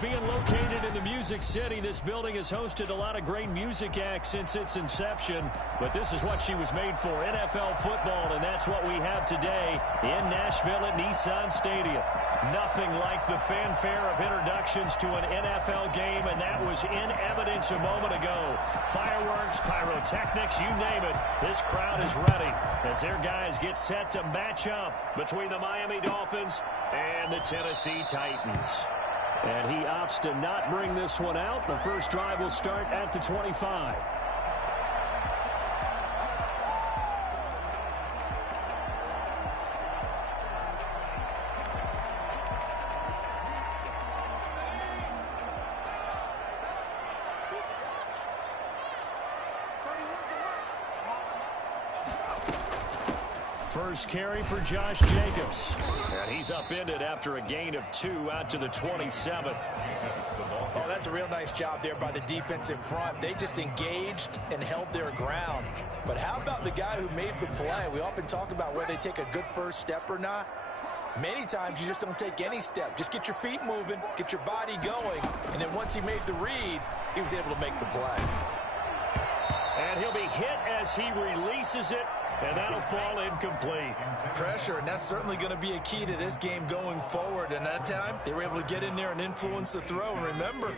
Being located in the Music City, this building has hosted a lot of great music acts since its inception. But this is what she was made for, NFL football, and that's what we have today in Nashville at Nissan Stadium. Nothing like the fanfare of introductions to an NFL game, and that was in evidence a moment ago. Fireworks, pyrotechnics, you name it. This crowd is ready as their guys get set to match up between the Miami Dolphins and the Tennessee Titans. And he opts to not bring this one out. The first drive will start at the 25. First carry for Josh Jacobs. And he's upended after a gain of 2 out to the 27. Oh, that's a real nice job there by the defensive front. They just engaged and held their ground. But how about the guy who made the play? We often talk about whether they take a good first step or not. Many times you just don't take any step. Just get your feet moving, get your body going, and then once he made the read, he was able to make the play. And he'll be hit as he releases it. And that'll fall incomplete. Pressure, and that's certainly going to be a key to this game going forward. And that time, they were able to get in there and influence the throw. And remember,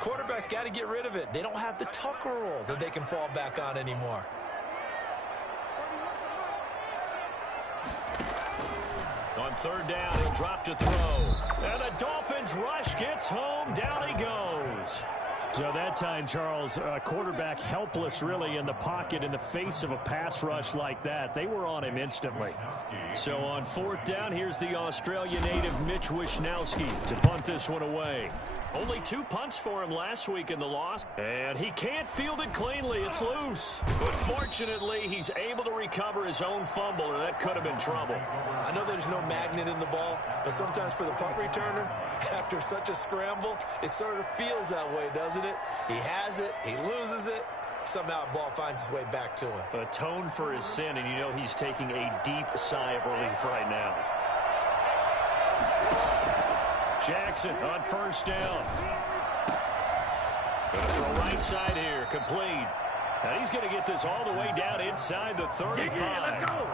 quarterbacks got to get rid of it. They don't have the Tucker rule that they can fall back on anymore. On third down, he'll drop to throw. And the Dolphins rush gets home. Down he goes. So that time, Charles, quarterback helpless really in the pocket in the face of a pass rush like that. They were on him instantly. So on fourth down, here's the Australia native Mitch Wishnowski to punt this one away. Only 2 punts for him last week in the loss, and he can't field it cleanly. It's loose. But fortunately, he's able to recover his own fumble, or that could have been trouble. I know there's no magnet in the ball, but sometimes for the punt returner, after such a scramble, it sort of feels that way, doesn't it? He has it, he loses it, somehow the ball finds its way back to him. Atone for his sin, and you know he's taking a deep sigh of relief right now. Jackson on first down. Gonna throw right side here, complete. And he's gonna get this all the way down inside the 35. Let's go.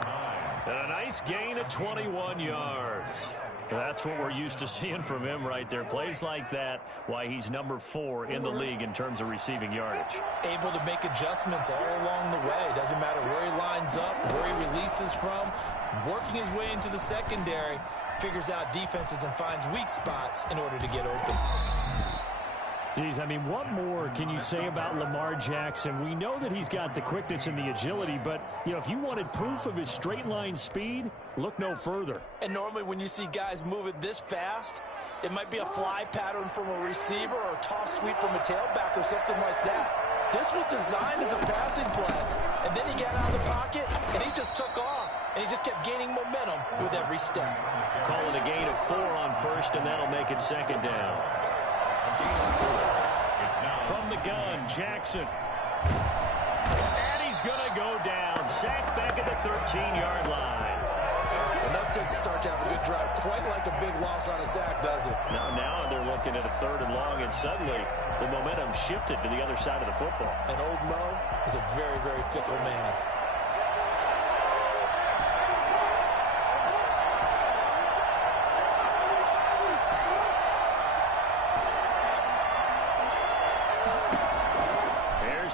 And a nice gain of 21 yards. That's what we're used to seeing from him right there. Plays like that, why he's number 4 in the league in terms of receiving yardage. Able to make adjustments all along the way. Doesn't matter where he lines up, where he releases from. Working his way into the secondary, figures out defenses and finds weak spots in order to get open. Geez, I mean, what more can you say about Lamar Jackson? We know that he's got the quickness and the agility, but, you know, if you wanted proof of his straight line speed, look no further. And normally when you see guys moving this fast, it might be a fly pattern from a receiver or a toss sweep from a tailback or something like that. This was designed as a passing play, and then he got out of the pocket, and he just took off, and he just kept gaining momentum with every step. Calling a gain of 4 on first, and that'll make it second down. From the gun, Jackson. And he's going to go down. Sacked back at the 13-yard line. Enough to start to have a good drive. Quite like a big loss on a sack, does it? Now they're looking at a 3rd and long, and suddenly the momentum shifted to the other side of the football. And old Mo is a very, very fickle man.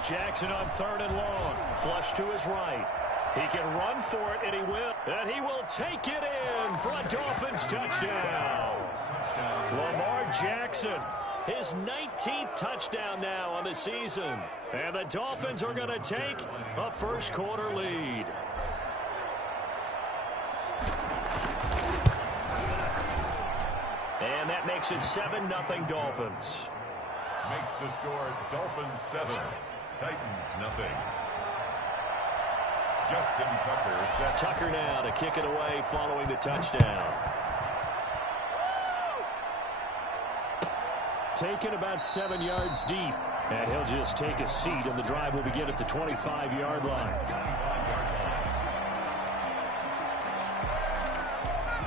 Jackson on 3rd and long. Flush to his right. He can run for it, and he will. And he will take it in for a Dolphins touchdown. Lamar Jackson, his 19th touchdown now on the season. And the Dolphins are going to take a first-quarter lead. And that makes it 7-0 Dolphins. Makes the score Dolphins 7. Titans nothing. Justin Tucker set. Tucker now to kick it away following the touchdown. Taken about 7 yards deep. And he'll just take a seat, and the drive will begin at the 25-yard line.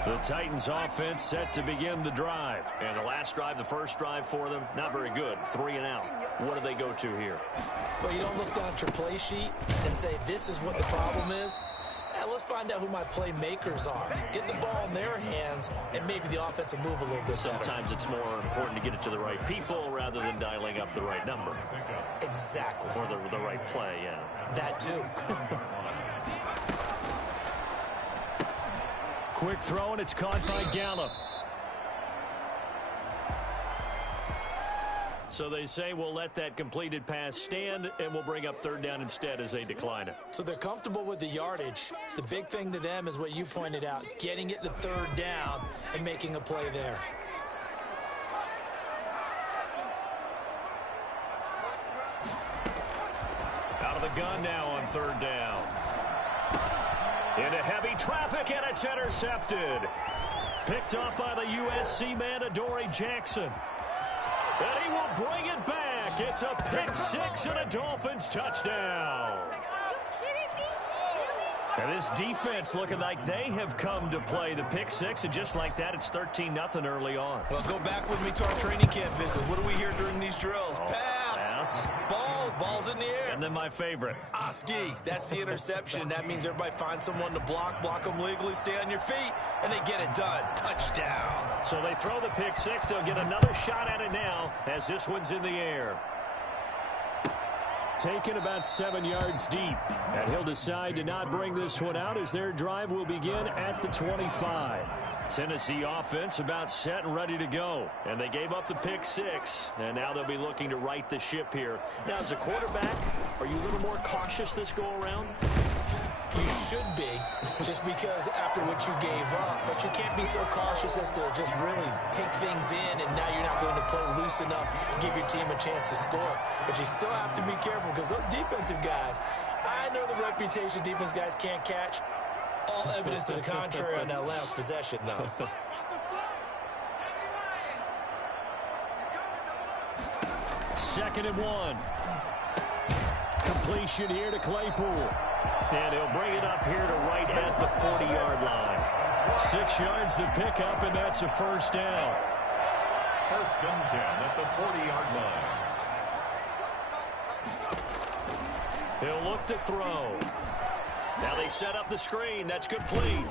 The Titans offense set to begin the drive. And the last drive, the first drive for them, not very good. 3 and out. What do they go to here? Well, you don't look down at your play sheet and say, this is what the problem is. Let's find out who my playmakers are. Get the ball in their hands, and maybe the offense will move a little bit Sometimes better. it's more important to get it to the right people rather than dialing up the right number. Exactly. Or the right play, yeah. That too. Quick throw, and it's caught by Gallup. So they say we'll let that completed pass stand, and we'll bring up 3rd down instead as they decline it. So they're comfortable with the yardage. The big thing to them is what you pointed out, getting it to 3rd down and making a play there. Out of the gun now on 3rd down. Into heavy traffic, and it's intercepted. Picked off by the USC man, Adoree Jackson. And he will bring it back. It's a pick 6 and a Dolphins touchdown. And this defense looking like they have come to play the pick 6, and just like that, it's 13-0 early on. Well, go back with me to our training camp visit. What do we hear during these drills? Pass. Ball's in the air. And then my favorite. Oski, that's the interception. That means everybody finds someone to block them legally, stay on your feet, and they get it done. Touchdown. So they throw the pick 6. They'll get another shot at it now as this one's in the air. Taken about 7 yards deep. And he'll decide to not bring this one out as their drive will begin at the 25. Tennessee offense about set and ready to go. And they gave up the pick 6. And now they'll be looking to right the ship here. Now, as a quarterback, are you a little more cautious this go-around? You should be, just because after what you gave up. But you can't be so cautious as to just really take things in, and now you're not going to play loose enough to give your team a chance to score. But you still have to be careful, because those defensive guys, I know the reputation defense guys can't catch. All evidence to the contrary on that last possession, though. Second and 1. Completion here to Claypool. And he'll bring it up here to right at the 40-yard line. 6 yards to pick up, and that's a first down. 1st and 10 at the 40-yard line. He'll look to throw. Now they set up the screen. That's complete.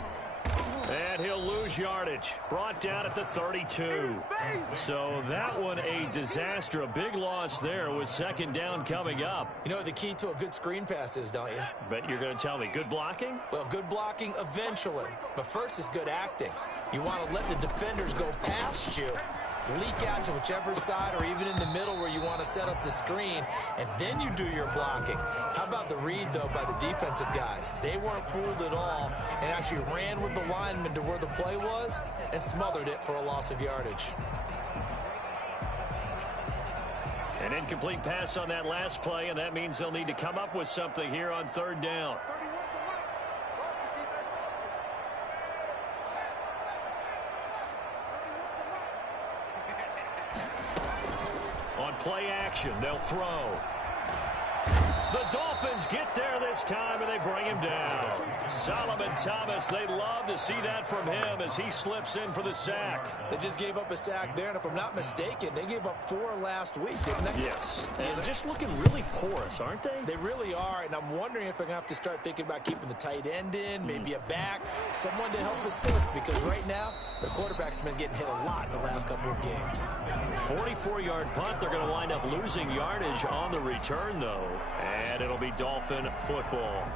And he'll lose yardage. Brought down at the 32. So that one a disaster. A big loss there with 2nd down coming up. You know what the key to a good screen pass is, don't you? Bet you're going to tell me. Good blocking? Well, good blocking eventually. But first is good acting. You want to let the defenders go past you, leak out to whichever side or even in the middle where you want to set up the screen, and then you do your blocking. How about the read, though, by the defensive guys? They weren't fooled at all and actually ran with the lineman to where the play was and smothered it for a loss of yardage. An incomplete pass on that last play, and that means they'll need to come up with something here on 3rd down. On play action, they'll throw. The Dolphins get there this time, and they bring him down. Solomon Thomas, they love to see that from him as he slips in for the sack. They just gave up a sack there, and if I'm not mistaken, they gave up 4 last week, didn't they? Yes. And just looking really porous, aren't they? They really are, and I'm wondering if they're going to have to start thinking about keeping the tight end in, maybe a back, someone to help assist, because right now, their quarterback's been getting hit a lot in the last couple of games. 44-yard punt. They're going to wind up losing yardage on the return, though. And it'll be Dolphin football.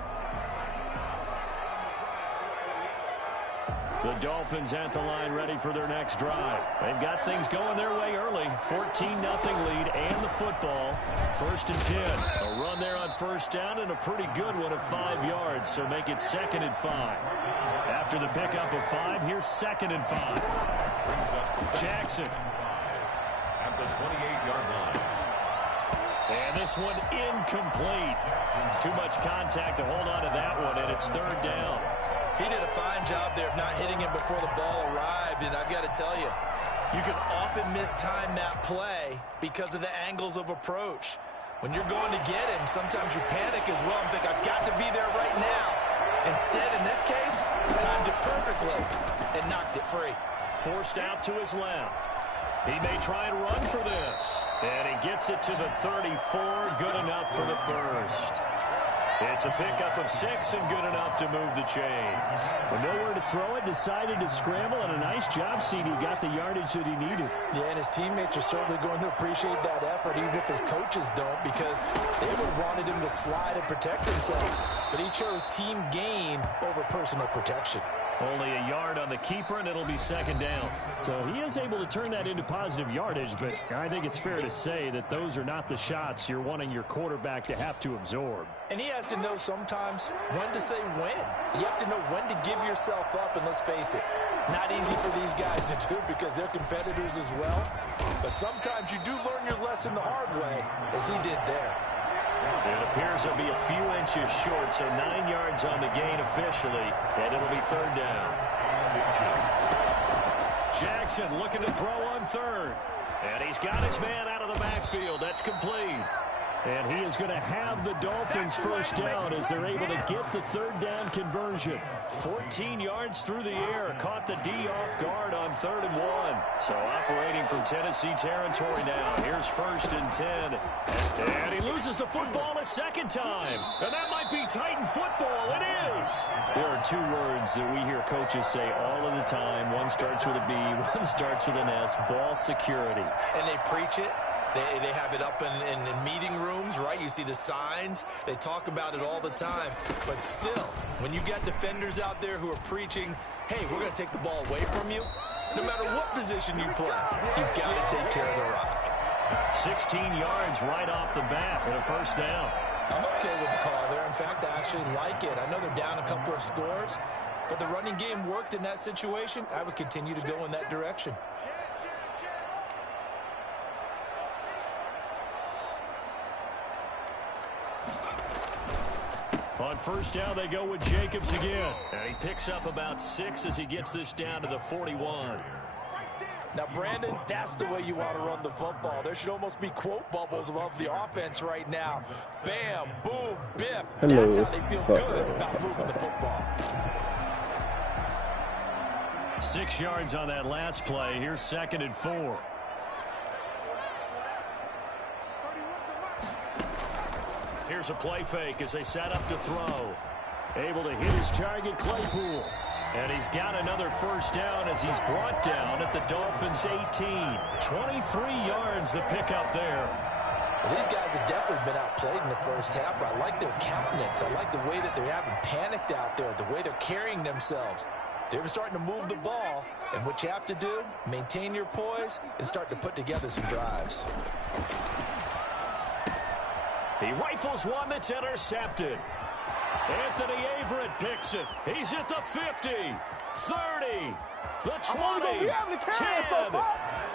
The Dolphins at the line ready for their next drive. They've got things going their way early. 14-0 lead and the football. 1st and 10. A run there on 1st down and a pretty good one of 5 yards. So make it 2nd and 5. After the pickup of 5, here's 2nd and 5. Jackson. At the 28-yard line. And this one incomplete. Too much contact to hold on to that one, and it's 3rd down. He did a fine job there of not hitting him before the ball arrived, and I've got to tell you, you can often mistime that play because of the angles of approach. When you're going to get him, sometimes you panic as well and think, I've got to be there right now. Instead, in this case, timed it perfectly and knocked it free. Forced out to his left. He may try and run for this. And he gets it to the 34. Good enough for the first. It's a pickup of 6 and good enough to move the chains. With nowhere to throw it, decided to scramble, and a nice job, CD. Got the yardage that he needed. Yeah, and his teammates are certainly going to appreciate that effort, even if his coaches don't, because they would have wanted him to slide and protect himself. But he chose team gain over personal protection. Only a yard on the keeper, and it'll be second down. So he is able to turn that into positive yardage, but I think it's fair to say that those are not the shots you're wanting your quarterback to have to absorb. And he has to know sometimes when to say when. You have to know when to give yourself up, and let's face it, not easy for these guys to do because they're competitors as well. But sometimes you do learn your lesson the hard way, as he did there. It appears he'll be a few inches short, so 9 yards on the gain officially, and it'll be third down. Jackson looking to throw on third. And he's got his man out of the backfield. That's complete. And he is going to have the Dolphins first down as they're able to get the third down conversion. 14 yards through the air. Caught the D off guard on 3rd and 1. So operating from Tennessee territory now. Here's 1st and 10. And he loses the football a second time. And that might be Titan football. It is. There are 2 words that we hear coaches say all of the time. One starts with a B, one starts with an S. Ball security. And they preach it. They have it up in meeting rooms, right? You see the signs. They talk about it all the time. But still, when you got defenders out there who are preaching, hey, we're going to take the ball away from you, no matter what position you play, you've got to take care of the rock. 16 yards right off the bat and a first down. I'm okay with the call there. In fact, I actually like it. I know they're down a couple of scores, but the running game worked in that situation. I would continue to go in that direction. On first down, they go with Jacobs again. And he picks up about 6 as he gets this down to the 41. Now, Brandon, that's the way you want to run the football. There should almost be quote bubbles above the offense right now. Bam, boom, biff. Hello. That's how they feel good about moving the football. 6 yards on that last play. Here's 2nd and 4. Here's a play fake as they set up to throw. Able to hit his target, Claypool. And he's got another first down as he's brought down at the Dolphins' 18. 23 yards the pickup there. Well, these guys have definitely been outplayed in the first half, but I like their countenance. I like the way that they haven't panicked out there, the way they're carrying themselves. They're starting to move the ball, and what you have to do, maintain your poise and start to put together some drives. He rifles one that's intercepted. Anthony Averett picks it. He's at the 50, 30, the 20, 10,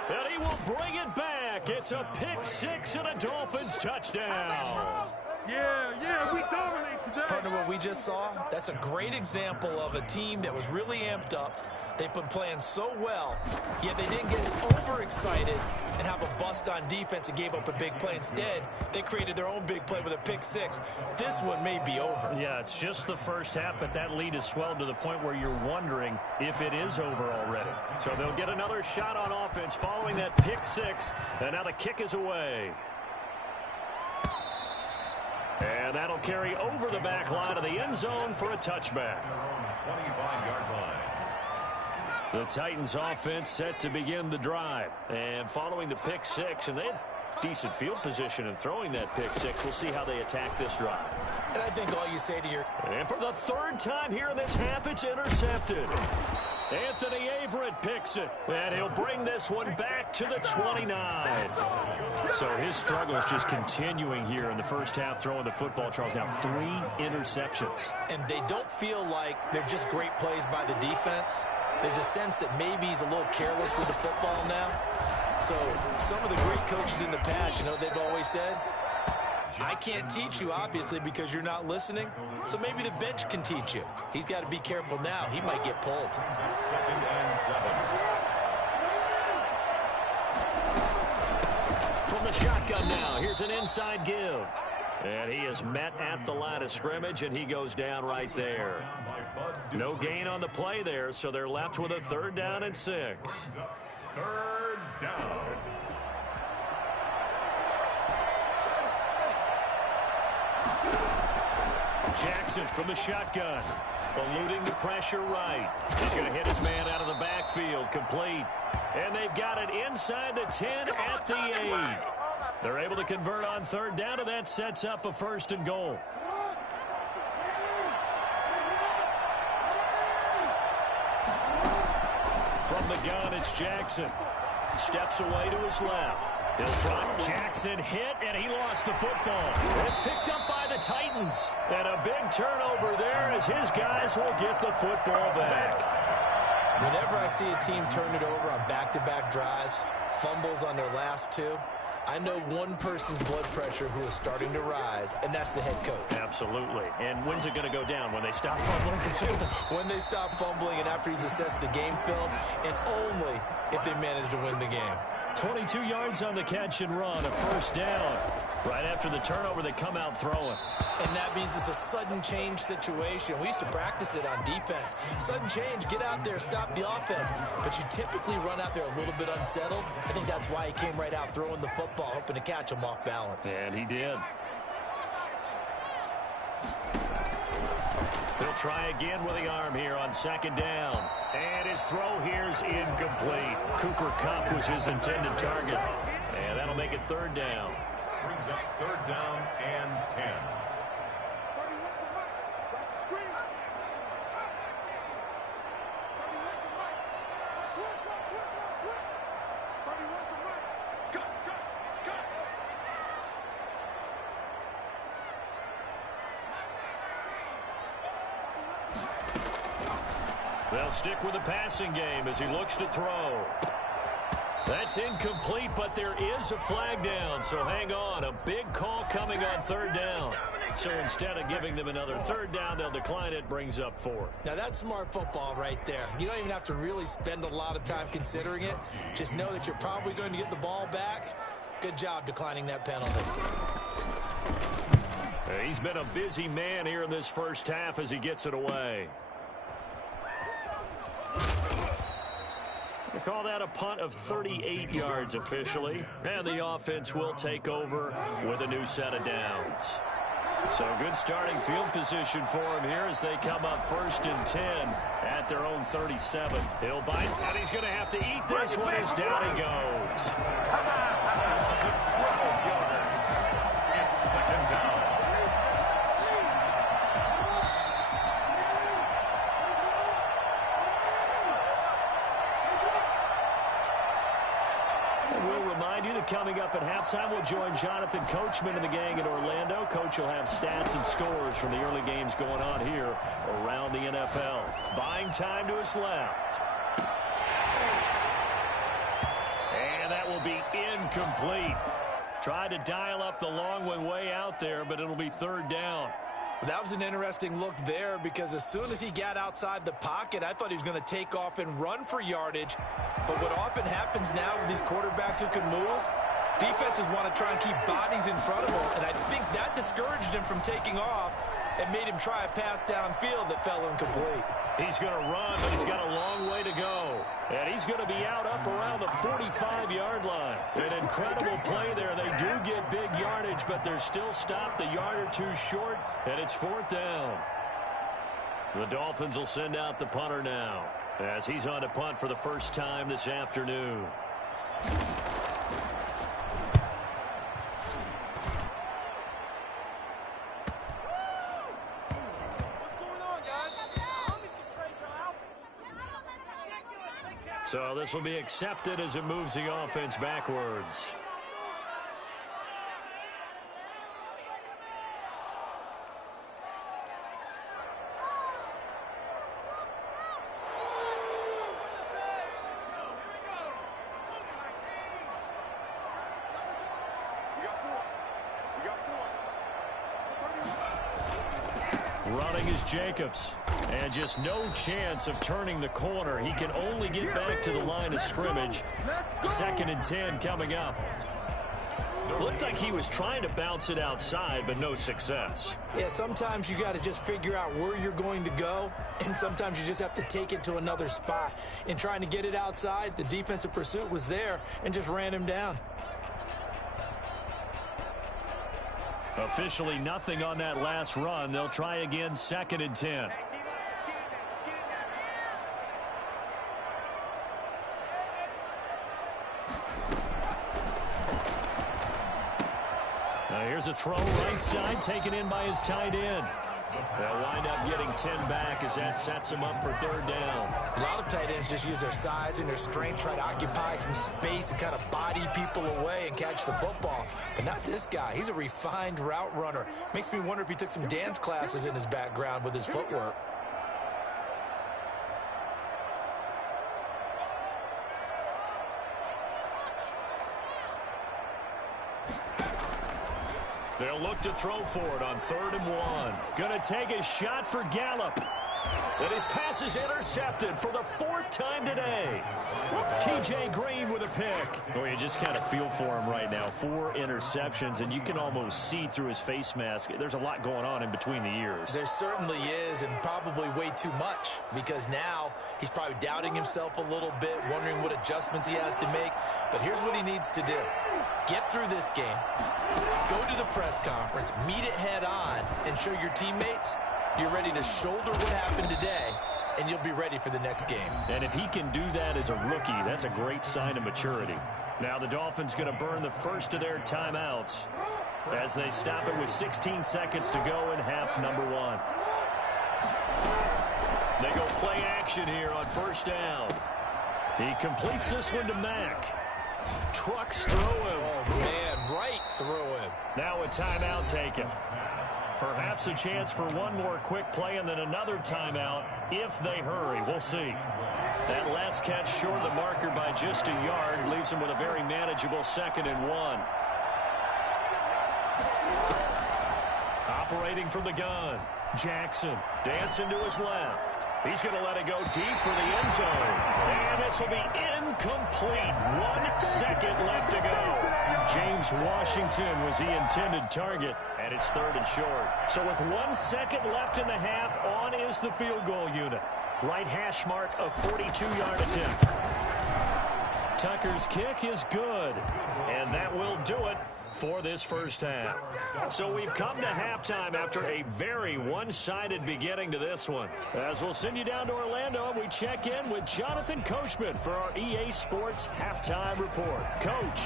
and he will bring it back. It's a pick 6 and a Dolphins touchdown. Yeah, we dominate today. Partner, what we just saw, that's a great example of a team that was really amped up. They've been playing so well, yet they didn't get overexcited and have a bust on defense and gave up a big play. Instead, they created their own big play with a pick 6. This one may be over. Yeah, it's just the first half, but that lead has swelled to the point where you're wondering if it is over already. So they'll get another shot on offense following that pick 6, and now the kick is away. And that'll carry over the back line of the end zone for a touchback. 25-yard line. The Titans offense set to begin the drive. And following the pick 6, and they had decent field position in throwing that pick 6. We'll see how they attack this drive. And I think all you say to your... And for the 3rd time here in this half, it's intercepted. Anthony Averett picks it, and he'll bring this one back to the 29. So his struggle is just continuing here in the first half, throwing the football, Charles. Now 3 interceptions. And they don't feel like they're just great plays by the defense. There's a sense that maybe he's a little careless with the football now. So some of the great coaches in the past, you know, they've always said, I can't teach you, obviously, because you're not listening. So maybe the bench can teach you. He's got to be careful now. He might get pulled. 2nd and 7. From the shotgun now, here's an inside give. And he is met at the line of scrimmage, and he goes down right there. No gain on the play there, so they're left with a 3rd down and 6. 3rd down. Jackson from the shotgun. Eluding the pressure right. He's going to hit his man out of the backfield. Complete. And they've got it inside the 10 at the 8. They're able to convert on 3rd down, and that sets up a 1st and goal. From the gun, it's Jackson. Steps away to his left. He'll try. Jackson hit, and he lost the football. It's picked up by the Titans. And a big turnover there as his guys will get the football back. Whenever I see a team turn it over on back-to-back drives, fumbles on their last 2, I know one person's blood pressure who is starting to rise, and that's the head coach. Absolutely. And when's it going to go down? When they stop fumbling? When they stop fumbling and after he's assessed the game film, and only if they manage to win the game. 22 yards on the catch and run, a 1st down. Right after the turnover, they come out throwing. And that means it's a sudden change situation. We used to practice it on defense. Sudden change, get out there, stop the offense. But you typically run out there a little bit unsettled. I think that's why he came right out throwing the football, hoping to catch him off balance. And he did. He'll try again with the arm here on 2nd down. And his throw here's incomplete. Cooper Kupp was his intended target. And that'll make it 3rd down. Brings up 3rd down and 10. They'll stick with the passing game as he looks to throw. That's incomplete, but there is a flag down, so hang on. A big call coming on 3rd down. So instead of giving them another 3rd down, they'll decline it, brings up 4. Now that's smart football right there. You don't even have to really spend a lot of time considering it. Just know that you're probably going to get the ball back. Good job declining that penalty. He's been a busy man here in this 1st half as he gets it away. They call that a punt of 38 yards officially, and the offense will take over with a new set of downs. So good starting field position for him here as they come up 1st and 10 at their own 37. He'll bite, and he's going to have to eat this one as down he goes. It's 2nd down. Coming up at halftime, we'll join Jonathan Coachman and the gang in Orlando. Coach will have stats and scores from the early games going on here around the NFL. Buying time to his left. And that will be incomplete. Tried to dial up the long one way out there, but it'll be 3rd down. That was an interesting look there because as soon as he got outside the pocket, I thought he was going to take off and run for yardage. But what often happens now with these quarterbacks who can move, defenses want to try and keep bodies in front of him. And I think that discouraged him from taking off and made him try a pass downfield that fell incomplete. He's going to run, but he's got a long way to go. And he's going to be out up around the 45-yard line. An incredible play there. They do get big yardage, but they're still stopped a yard or 2 short, and it's 4th down. The Dolphins will send out the punter now as he's on to punt for the first time this afternoon. So this will be accepted as it moves the offense backwards. Running is Jacobs. And just no chance of turning the corner. He can only get back to the line of scrimmage. 2nd and 10 coming up. Looked like he was trying to bounce it outside, but no success. Yeah, sometimes you got to just figure out where you're going to go, and sometimes you just have to take it to another spot. In trying to get it outside, the defensive pursuit was there and just ran him down. Officially nothing on that last run. They'll try again, 2nd and 10. Here's a throw right side, taken in by his tight end. They'll wind up getting 10 back as that sets him up for 3rd down. A lot of tight ends just use their size and their strength, try to occupy some space and kind of body people away and catch the football. But not this guy. He's a refined route runner. Makes me wonder if he took some dance classes in his background with his footwork. They'll look to throw for it on 3rd and 1. Going to take a shot for Gallup. And his pass is intercepted for the 4th time today. T.J. Green with a pick. Oh, you just kind of feel for him right now. 4 interceptions, and you can almost see through his face mask. There's a lot going on in between the ears. There certainly is, and probably way too much, because now he's probably doubting himself a little bit, wondering what adjustments he has to make. But here's what he needs to do. Get through this game, go to the press conference, meet it head on, and show your teammates you're ready to shoulder what happened today, and you'll be ready for the next game. And if he can do that as a rookie, that's a great sign of maturity. Now the Dolphins going to burn the first of their timeouts as they stop it with 16 seconds to go in half number 1. They go play action here on 1st down. He completes this one to Mack. Trucks through him. Oh, man, right through him. Now a timeout taken. Perhaps a chance for one more quick play and then another timeout if they hurry. We'll see. That last catch short of the marker by just a yard leaves him with a very manageable 2nd and 1. Operating from the gun. Jackson dancing to his left. He's going to let it go deep for the end zone. And this will be incomplete. 1 second left to go. James Washington was the intended target, and it's 3rd and short. So with 1 second left in the half, on is the field goal unit. Right hash mark, a 42-yard attempt. Tucker's kick is good, and that will do it for this first half. So we've come to halftime after a very one-sided beginning to this one. As we'll send you down to Orlando, we check in with Jonathan Coachman for our EA Sports Halftime Report. Coach.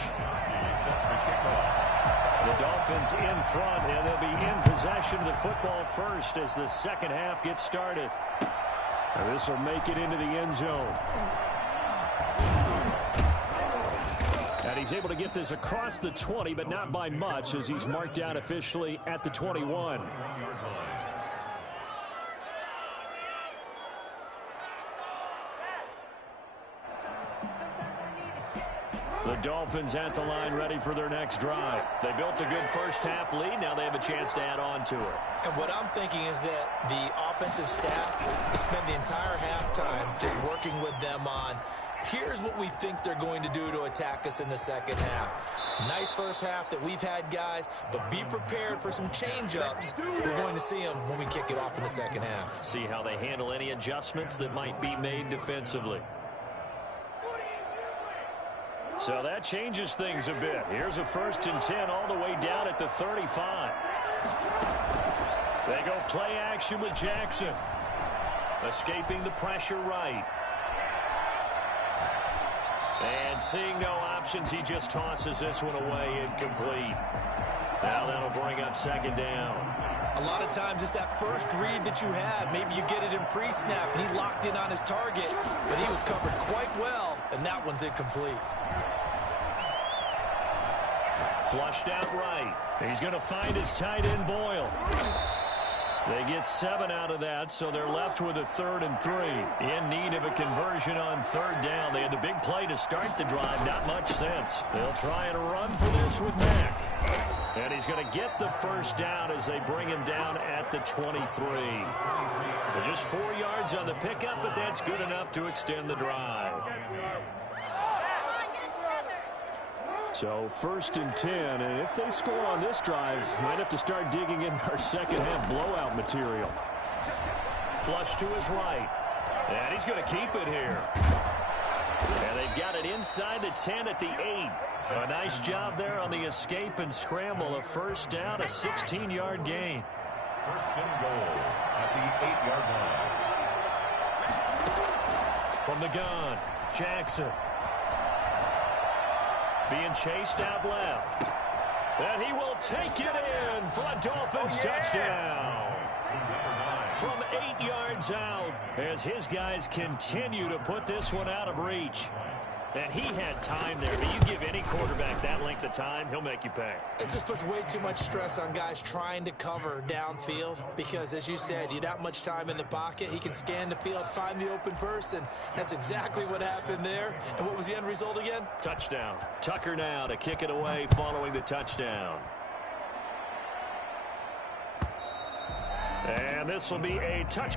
The Dolphins in front, and they'll be in possession of the football first as the second half gets started. And this will make it into the end zone. And he's able to get this across the 20, but not by much, as he's marked down officially at the 21. The Dolphins at the line ready for their next drive. They built a good first half lead. Now they have a chance to add on to it. And what I'm thinking is that the offensive staff spent the entire halftime just working with them on, here's what we think they're going to do to attack us in the second half. Nice first half that we've had, guys, but be prepared for some change-ups. We're going to see them when we kick it off in the second half. See how they handle any adjustments that might be made defensively. So that changes things a bit. Here's a 1st and 10 all the way down at the 35. They go play action with Jackson. Escaping the pressure right. And seeing no options, he just tosses this one away incomplete. Now that'll bring up 2nd down. A lot of times it's that first read that you have. Maybe you get it in pre-snap, and he locked in on his target, but he was covered quite well, and that one's incomplete. Flushed out right. He's going to find his tight end, Boyle. They get 7 out of that, so they're left with a 3rd and 3. In need of a conversion on 3rd down. They had the big play to start the drive. Not much sense. They'll try and run for this with Mack. And he's going to get the first down as they bring him down at the 23. They're just 4 yards on the pickup, but that's good enough to extend the drive. So 1st and 10, and if they score on this drive, might have to start digging in our second half blowout material. Flush to his right. And he's going to keep it here. And they've got it inside the 10 at the 8. A nice job there on the escape and scramble. A first down, a 16-yard gain. 1st and goal at the 8-yard line. From the gun, Jackson. Being chased out left. And he will take it in for a Dolphins touchdown. From 8 yards out as his guys continue to put this one out of reach. And he had time there. But you give any quarterback that length of time, he'll make you pay. It just puts way too much stress on guys trying to cover downfield because, as you said, you that much time in the pocket, he can scan the field, find the open person. That's exactly what happened there. And what was the end result again? Touchdown. Tucker now to kick it away following the touchdown. And this will be a touch.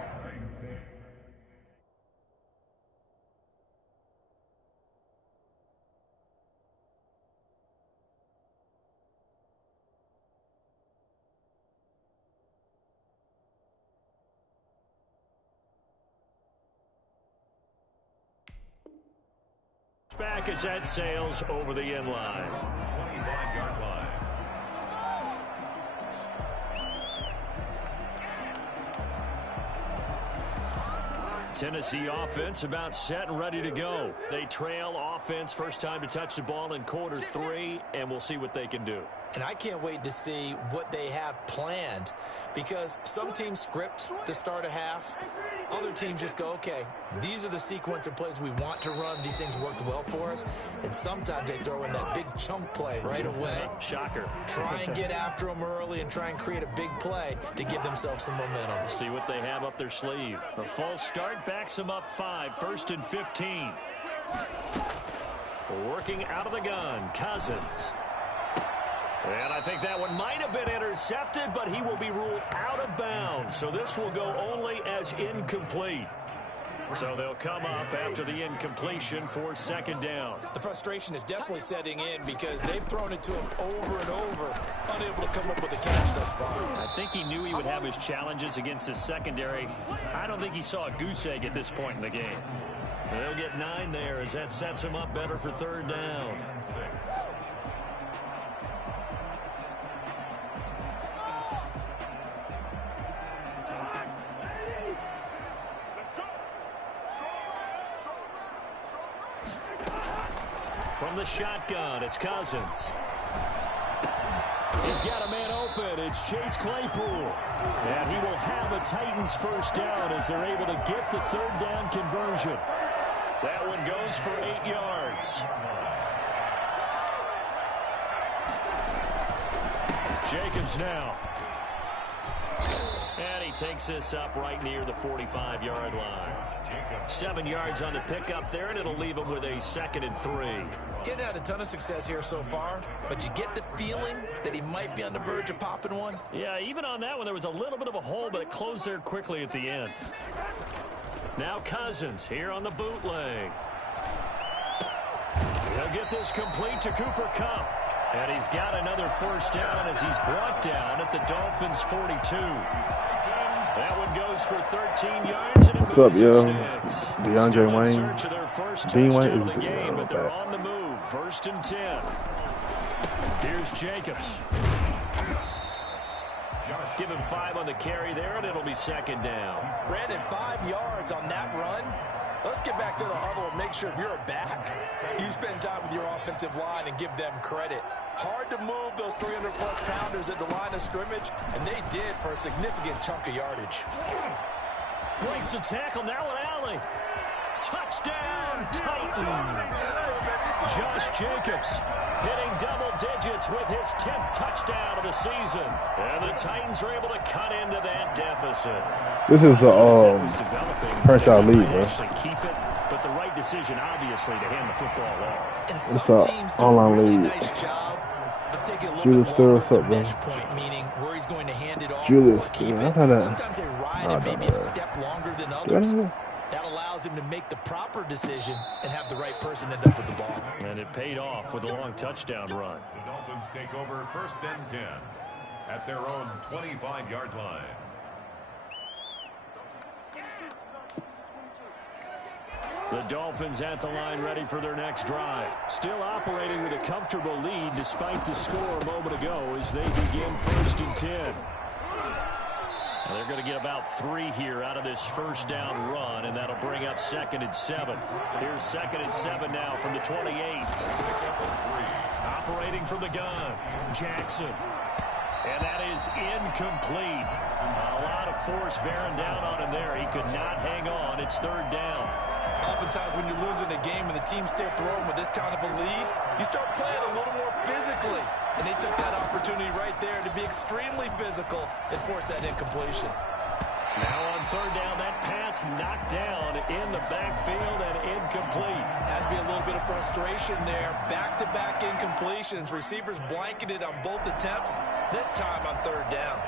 Back as that sails over the end line. 25-yard line. Tennessee offense about set and ready to go. They trail offense first time to touch the ball in quarter 3, and we'll see what they can do. And I can't wait to see what they have planned because some teams script to start a half. Other teams just go, okay, these are the sequence of plays we want to run. These things worked well for us. And sometimes they throw in that big chunk play right away. Shocker. Try and get after them early and try and create a big play to give themselves some momentum. See what they have up their sleeve. The false start backs them up 5, 1st and 15. Working out of the gun, Cousins. And I think that one might have been intercepted, but he will be ruled out of bounds. So this will go only as incomplete. So they'll come up after the incompletion for 2nd down. The frustration is definitely setting in because they've thrown it to him over and over, unable to come up with a catch thus far. I think he knew he would have his challenges against his secondary. I don't think he saw a goose egg at this point in the game. They'll get 9 there as that sets him up better for 3rd down. From the shotgun, it's Cousins. He's got a man open. It's Chase Claypool. And he will have a Titans first down as they're able to get the 3rd down conversion. That one goes for 8 yards. Jacobs now. And he takes this up right near the 45-yard line. 7 yards on the pickup there, and it'll leave him with a 2nd and 3. Getting had a ton of success here so far, but you get the feeling that he might be on the verge of popping one. Yeah, even on that one, there was a little bit of a hole, but it closed there quickly at the end. Now Cousins here on the bootleg. He'll get this complete to Cooper Kupp. And he's got another first down as he's brought down at the Dolphins' 42. That one goes for 13 yards. And what's up, yo? sticks. DeAndre Wayne. Dean Wayne of the game, but they're on the move. 1st and 10. Here's Jacobs. Give him 5 on the carry there, and it'll be 2nd down. Brandon, 5 yards on that run. Let's get back to the huddle and make sure if you're a back, you spend time with your offensive line and give them credit. Hard to move those 300-plus pounders at the line of scrimmage, and they did for a significant chunk of yardage. Breaks the tackle, now an alley. Touchdown, Titans. Josh Jacobs hitting double digits with his 10th touchdown of the season. And the Titans are able to cut into that deficit. This is a franchise league, bro. Keep it, but the right decision, obviously, to hand the football off. And It's some a teams do online a really league. nice job of taking a little Julius, bit longer what's up, to bro? mesh point, meaning where he's going to hand it off Julius, or keep yeah, it. I had a- Sometimes they ride it maybe a step longer than Yeah. others. That allows allows him to make the proper decision and have the right person end up with the ball. And it paid off with a long touchdown run. The Dolphins take over 1st and 10 at their own 25-yard line. The Dolphins at the line, ready for their next drive. Still operating with a comfortable lead despite the score a moment ago as they begin 1st and 10. They're going to get about 3 here out of this first down run, and that'll bring up 2nd and 7. Here's 2nd and 7 now from the 28. Operating from the gun, Jackson. And that is incomplete. A lot of force bearing down on him there. He could not hang on. It's 3rd down. Oftentimes when you're losing a game and the team's still throwing with this kind of a lead, you start playing a little more physically. And they took that opportunity right there to be extremely physical and force that incompletion. Now on 3rd down, that pass knocked down in the backfield and incomplete. Has to be a little bit of frustration there. Back-to-back incompletions. Receivers blanketed on both attempts, this time on 3rd down.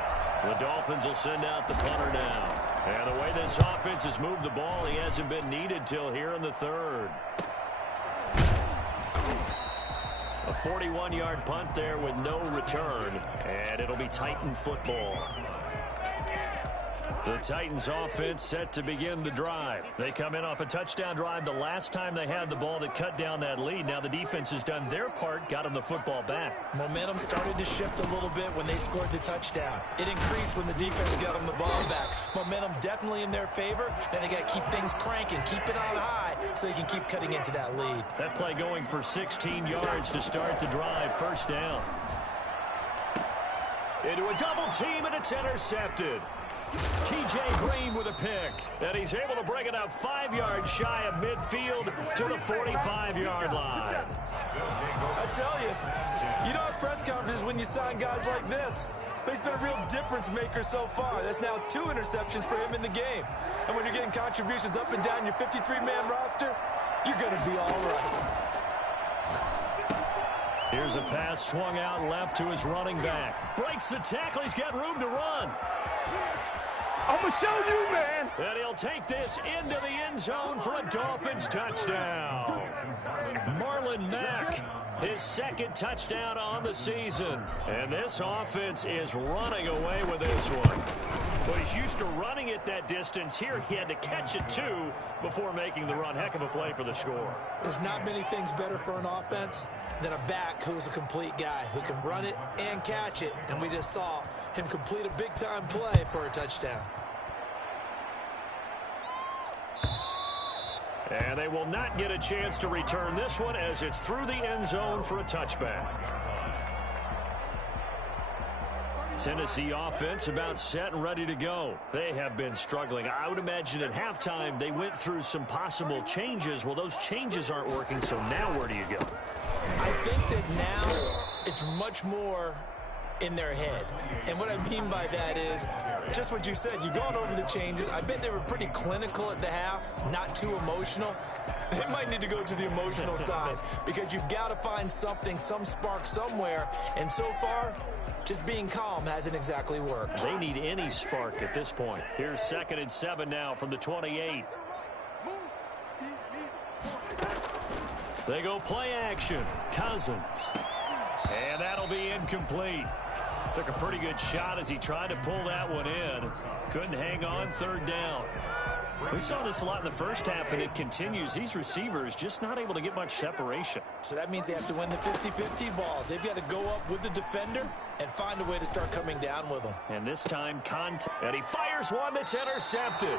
The Dolphins will send out the punter now. And the way this offense has moved the ball, he hasn't been needed till here in the 3rd. A 41-yard punt there with no return, and it'll be Titan football. The Titans offense set to begin the drive. They come in off a touchdown drive the last time they had the ball that cut down that lead. Now the defense has done their part, got them the football back. Momentum started to shift a little bit when they scored the touchdown. It increased when the defense got them the ball back. Momentum definitely in their favor. Now they got to keep things cranking, keep it on high so they can keep cutting into that lead. That play going for 16 yards to start the drive. 1st down. Into a double team, and it's intercepted. T.J. Green with a pick, and he's able to bring it up 5 yards shy of midfield to the 45-yard line. I tell you, you don't have press conferences when you sign guys like this. But he's been a real difference maker so far. That's now 2 interceptions for him in the game. And when you're getting contributions up and down your 53-man roster, you're going to be all right. Here's a pass swung out left to his running back. Breaks the tackle. He's got room to run. I'm going to show you, man. And he'll take this into the end zone for a Dolphins touchdown. Marlon Mack, his 2nd touchdown on the season. And this offense is running away with this one. But he's used to running it that distance. Here he had to catch it, too, before making the run. Heck of a play for the score. There's not many things better for an offense than a back who's a complete guy who can run it and catch it. And we just saw him complete a big-time play for a touchdown. And they will not get a chance to return this one as it's through the end zone for a touchback. Tennessee offense about set and ready to go. They have been struggling. I would imagine at halftime they went through some possible changes. Well, those changes aren't working, so now where do you go? I think that now it's much more in their head. And what I mean by that is just what you said. You've gone over the changes. I bet they were pretty clinical at the half, not too emotional. They might need to go to the emotional side because you've got to find something, some spark somewhere. And so far, just being calm hasn't exactly worked. They need any spark at this point. Here's 2nd and 7 now from the 28. They go play action. Cousins. And that'll be incomplete. Took a pretty good shot as he tried to pull that one in. Couldn't hang on. 3rd down. We saw this a lot in the first half, and it continues. These receivers just not able to get much separation. So that means they have to win the 50-50 balls. They've got to go up with the defender and find a way to start coming down with them. And this time, contact. And he fires one that's intercepted.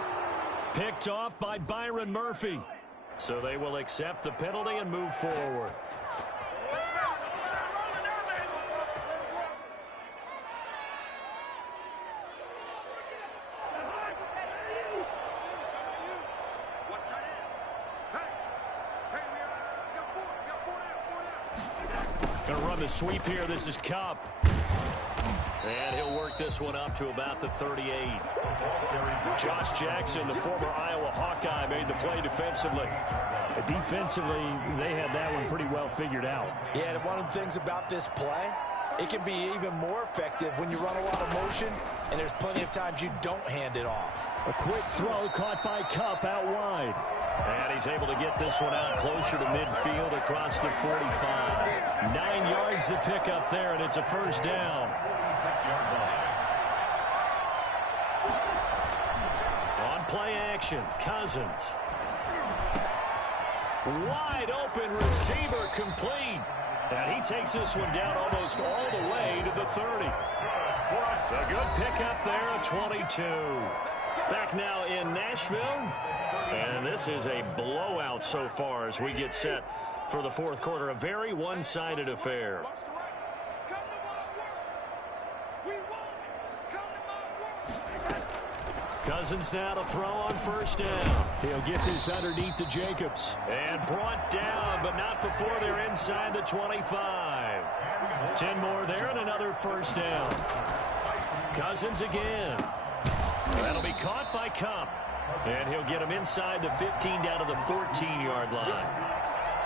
Picked off by Byron Murphy. So they will accept the penalty and move forward. Going to run the sweep here. This is Cup. And he'll work this one up to about the 38. Josh Jackson, the former Iowa Hawkeye, made the play defensively. Defensively, they had that one pretty well figured out. Yeah, and one of the things about this play, it can be even more effective when you run a lot of motion, and there's plenty of times you don't hand it off. A quick throw caught by Cup out wide. And he's able to get this one out closer to midfield across the 45. 9 yards to pick up there, and it's a first down. 46-yard line. On play action, Cousins. Wide open receiver complete. And he takes this one down almost all the way to the 30. It's a good pickup there, a 22. Back now in Nashville. And this is a blowout so far as we get set for the fourth quarter. A very one-sided affair. Cousins now to throw on first down. He'll get this underneath to Jacobs. And brought down, but not before they're inside the 25. 10 more there and another first down. Cousins again. That'll be caught by Cup. And he'll get him inside the 15 down to the 14-yard line.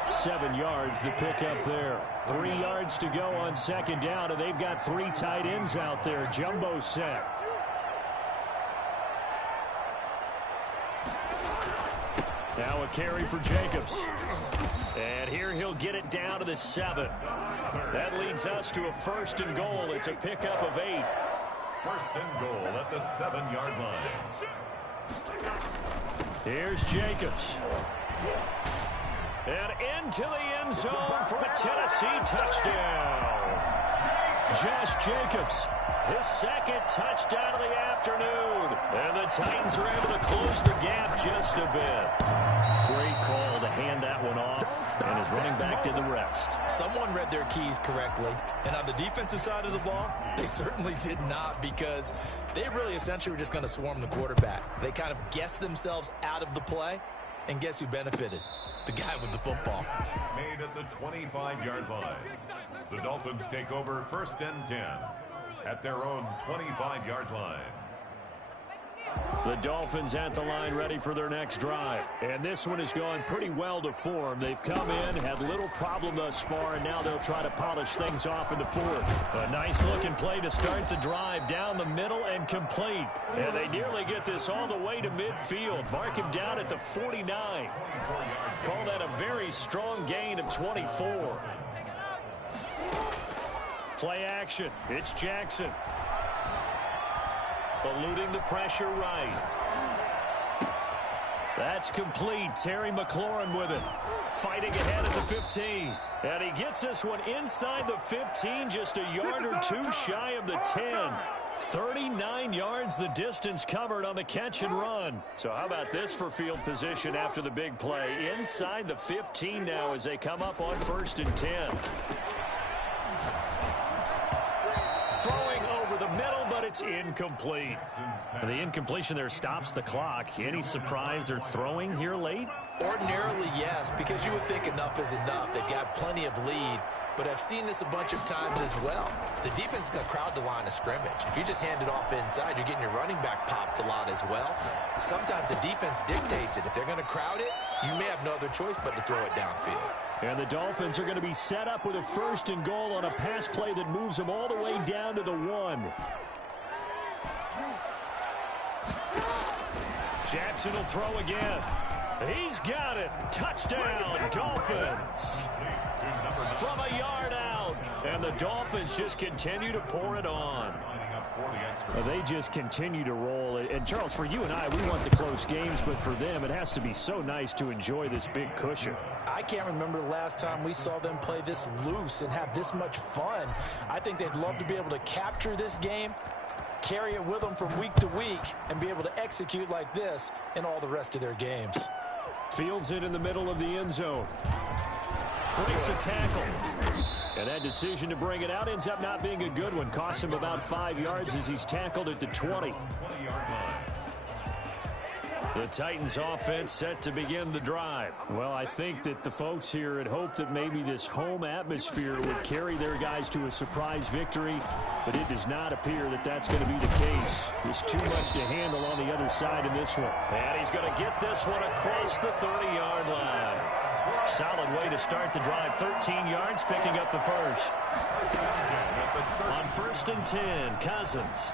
7 yards the pickup there. 3 yards to go on second down, and they've got 3 tight ends out there. Jumbo set. Now a carry for Jacobs. And here he'll get it down to the 7. That leads us to a first and goal. It's a pickup of 8. First and goal at the 7-yard line. Here's Jacobs. And into the end zone for a Tennessee touchdown. Josh Jacobs, his second touchdown of the afternoon. And the Titans are able to close the gap just a bit. Great call to hand that one off, and his running back did the rest. Someone read their keys correctly. And on the defensive side of the ball, they certainly did not, because they really essentially were just going to swarm the quarterback. They kind of guessed themselves out of the play, and guess who benefited? The guy with the football. Made at the 25-yard line. The Dolphins take over first and 10 at their own 25-yard line. The Dolphins at the line ready for their next drive. And this one has gone pretty well to form. They've come in, had little problem thus far, and now they'll try to polish things off in the fourth. A nice-looking play to start the drive down the middle and complete. And they nearly get this all the way to midfield. Mark him down at the 49. Call that a very strong gain of 24. Play action. It's Jackson. Eluding the pressure right. That's complete. Terry McLaurin with it. Fighting ahead at the 15. And he gets this one inside the 15, just a yard or two shy of the 10. 39 yards the distance covered on the catch and run. So how about this for field position after the big play? Inside the 15 now as they come up on first and 10. Throwing over the middle, but it's incomplete. And the incompletion there stops the clock. Any surprise they're throwing here late? Ordinarily, yes, because you would think enough is enough. They've got plenty of lead, but I've seen this a bunch of times as well. The defense is going to crowd the line of scrimmage. If you just hand it off inside, you're getting your running back popped a lot as well. Sometimes the defense dictates it. If they're going to crowd it, you may have no other choice but to throw it downfield. And the Dolphins are going to be set up with a first and goal on a pass play that moves them all the way down to the 1. Jackson will throw again. He's got it. Touchdown, Dolphins. From a yard out. And the Dolphins just continue to pour it on. They just continue to roll. And, Charles, for you and I, we want the close games, but for them, it has to be so nice to enjoy this big cushion. I can't remember the last time we saw them play this loose and have this much fun. I think they'd love to be able to capture this game, carry it with them from week to week, and be able to execute like this in all the rest of their games. Fields it in the middle of the end zone. Breaks a tackle. And that decision to bring it out ends up not being a good one. Costs him about 5 yards as he's tackled at the 20. The Titans offense set to begin the drive. Well, I think that the folks here had hoped that maybe this home atmosphere would carry their guys to a surprise victory, but it does not appear that that's going to be the case. There's too much to handle on the other side in this one. And he's going to get this one across the 30-yard line. Solid way to start the drive. 13 yards, picking up the first. On first and 10, Cousins.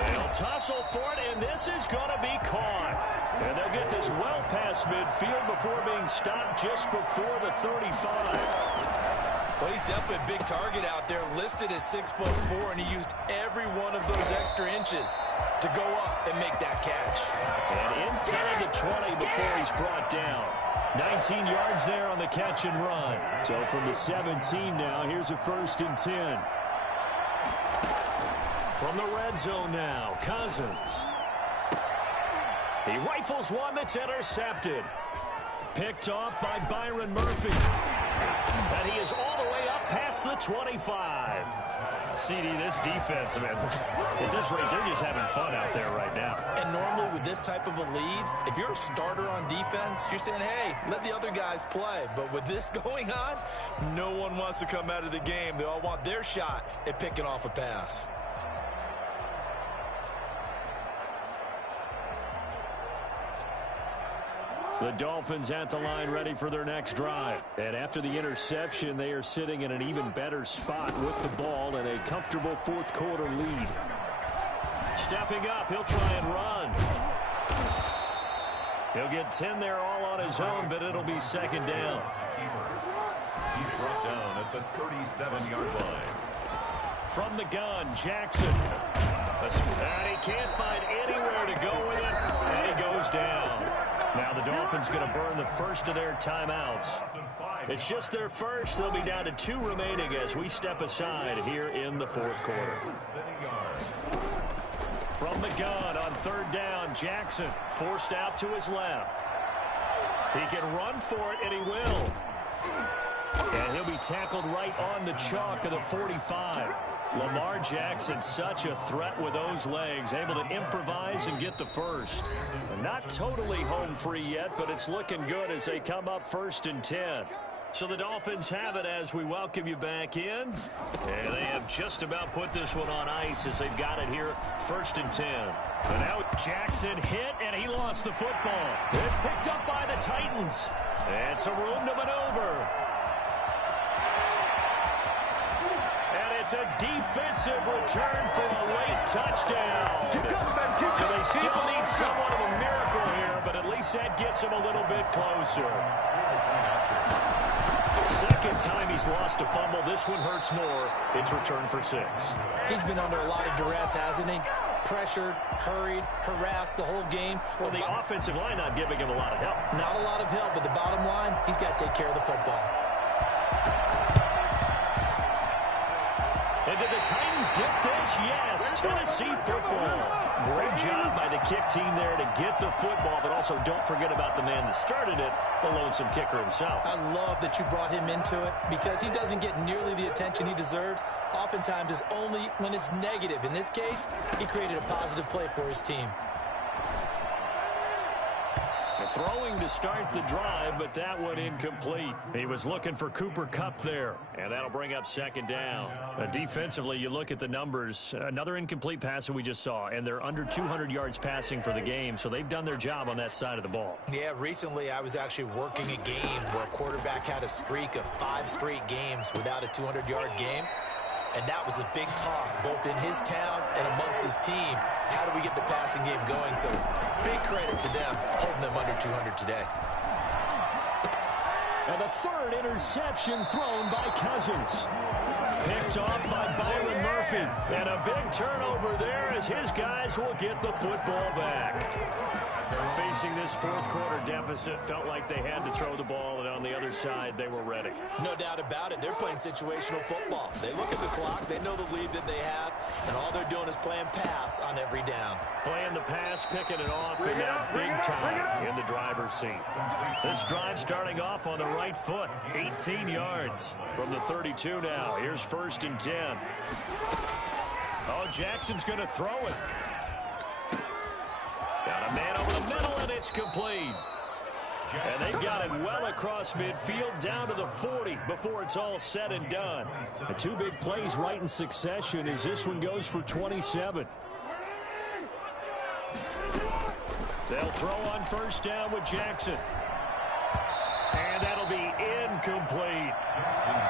They'll tussle for it, and this is going to be caught. And they'll get this well past midfield before being stopped just before the 35. Well, he's definitely a big target out there, listed as 6'4", and he used every one of those extra inches to go up and make that catch. And inside the 20 before he's brought down. 19 yards there on the catch and run. So from the 17 now, here's a 1st and 10. From the red zone now, Cousins. He rifles one that's intercepted. Picked off by Byron Murphy. And he is all the way up past the 25. CD, this defense, man, at this rate, they're just having fun out there right now. And normally with this type of a lead, if you're a starter on defense, you're saying, hey, let the other guys play. But with this going on, no one wants to come out of the game. They all want their shot at picking off a pass. The Dolphins at the line ready for their next drive. And after the interception, they are sitting in an even better spot with the ball and a comfortable 4th quarter lead. Stepping up, he'll try and run. He'll get 10 there all on his own, but it'll be 2nd down. He's brought down at the 37-yard line. From the gun, Jackson. And he can't find anywhere to go with it, and he goes down. Now the Dolphins going to burn the first of their timeouts. It's just their first. They'll be down to 2 remaining as we step aside here in the 4th quarter. From the gun on 3rd down, Jackson forced out to his left. He can run for it, and he will. And he'll be tackled right on the chalk of the 45. Lamar Jackson, such a threat with those legs, able to improvise and get the first. Not totally home free yet, but it's looking good as they come up 1st and 10. So the Dolphins have it as we welcome you back in. And they have just about put this one on ice as they've got it here, 1st and 10. But now Jackson hit, and he lost the football. It's picked up by the Titans. And some room to maneuver. It's a defensive return for a late touchdown. So they still need somewhat of a miracle here, but at least that gets him a little bit closer. 2nd time he's lost a fumble. This one hurts more. It's returned for 6. He's been under a lot of duress, hasn't he? Pressured, hurried, harassed the whole game. Well, the offensive line not giving him a lot of help. Not a lot of help, but the bottom line, he's got to take care of the football. And did the Titans get this? Yes, Tennessee football. Great job by the kick team there to get the football, but also don't forget about the man that started it, the lonesome kicker himself. I love that you brought him into it because he doesn't get nearly the attention he deserves. Oftentimes it's only when it's negative. In this case, he created a positive play for his team. Throwing to start the drive, but that one incomplete. He was looking for Cooper Kupp there, and that'll bring up 2nd down. Defensively, you look at the numbers. Another incomplete pass that we just saw, and they're under 200 yards passing for the game, so they've done their job on that side of the ball. Yeah, recently I was actually working a game where a quarterback had a streak of 5 straight games without a 200-yard game. And that was a big talk, both in his town and amongst his team. How do we get the passing game going? So big credit to them, holding them under 200 today. And the 3rd interception thrown by Cousins. Picked off by Byron Murphy. And a big turnover there as his guys will get the football back. Facing this 4th quarter deficit, felt like they had to throw the ball, and on the other side, they were ready. No doubt about it. They're playing situational football. They look at the clock, they know the lead that they have, and all they're doing is playing pass on every down. Playing the pass, picking it off, and now big time in the driver's seat. This drive starting off on the right foot, 18 yards from the 32 now. Here's 1st and 10. Oh, Jackson's going to throw it. Got a man over the middle, and it's complete. And they've got it well across midfield down to the 40 before it's all said and done. The 2 big plays right in succession as this one goes for 27. They'll throw on 1st down with Jackson. And that'll be incomplete.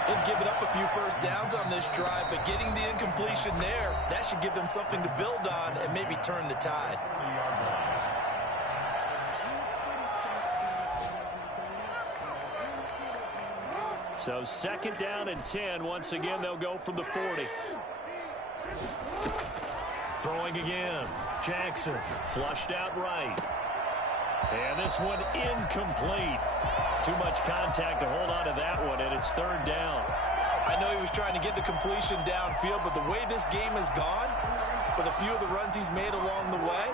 They've given up a few 1st downs on this drive, but getting the incompletion there, that should give them something to build on and maybe turn the tide. So 2nd down and 10. Once again, they'll go from the 40. Throwing again. Jackson flushed out right. And this one incomplete. Too much contact to hold on to that one, and it's 3rd down. I know he was trying to get the completion downfield, but the way this game has gone, with a few of the runs he's made along the way,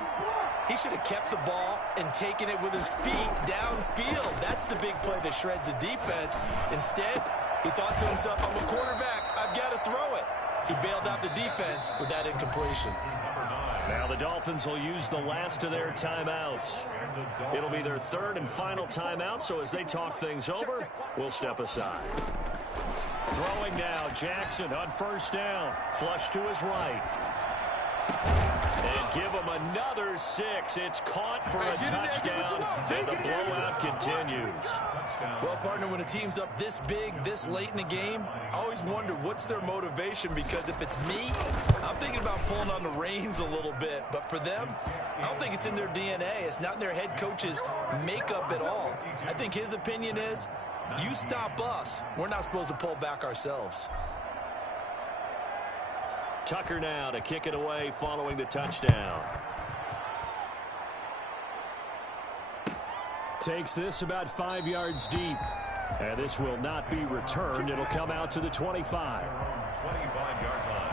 he should have kept the ball and taken it with his feet downfield. That's the big play that shreds the defense. Instead, he thought to himself, I'm a quarterback. I've got to throw it. He bailed out the defense with that incompletion. Now the Dolphins will use the last of their timeouts. It'll be their 3rd and final timeout, so as they talk things over, we'll step aside. Throwing now, Jackson on 1st down. Flush to his right. And give him another 6. It's caught for a touchdown, and the blowout continues. Well, partner, when a team's up this big, this late in the game, I always wonder what's their motivation, because if it's me, I'm thinking about pulling on the reins a little bit. But for them, I don't think it's in their DNA. It's not in their head coach's makeup at all. I think his opinion is, you stop us, we're not supposed to pull back ourselves. Tucker now to kick it away following the touchdown. Takes this about 5 yards deep. And this will not be returned. It'll come out to the 25. 25-yard line.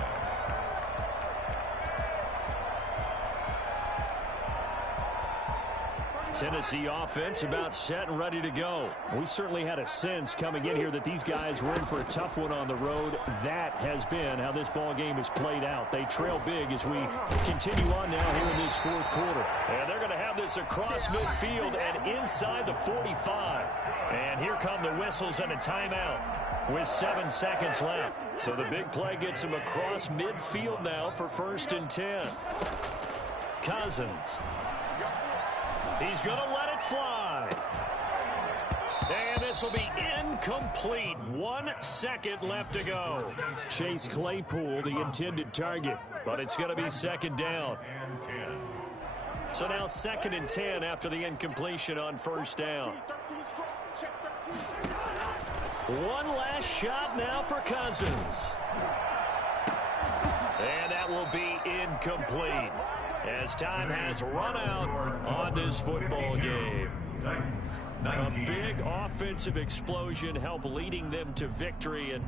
Tennessee offense about set and ready to go. We certainly had a sense coming in here that these guys were in for a tough one on the road. That has been how this ball game is played out. They trail big as we continue on now here in this 4th quarter. And they're going to have this across midfield and inside the 45. And here come the whistles and a timeout with 7 seconds left. So the big play gets him across midfield now for 1st and 10. Cousins. He's going to let it fly. And this will be incomplete. 1 second left to go. Chase Claypool, the intended target, but it's going to be 2nd down. So now 2nd and 10 after the incompletion on 1st down. One last shot now for Cousins. And that will be incomplete, as time has run out on this football game. A big offensive explosion helped leading them to victory, and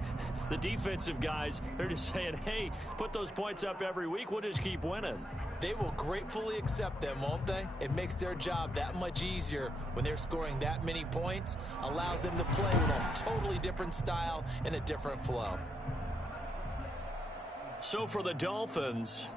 the defensive guys, they're just saying, hey, put those points up every week, we'll just keep winning. They will gratefully accept them, won't they? It makes their job that much easier when they're scoring that many points, allows them to play with a totally different style and a different flow. So for the Dolphins,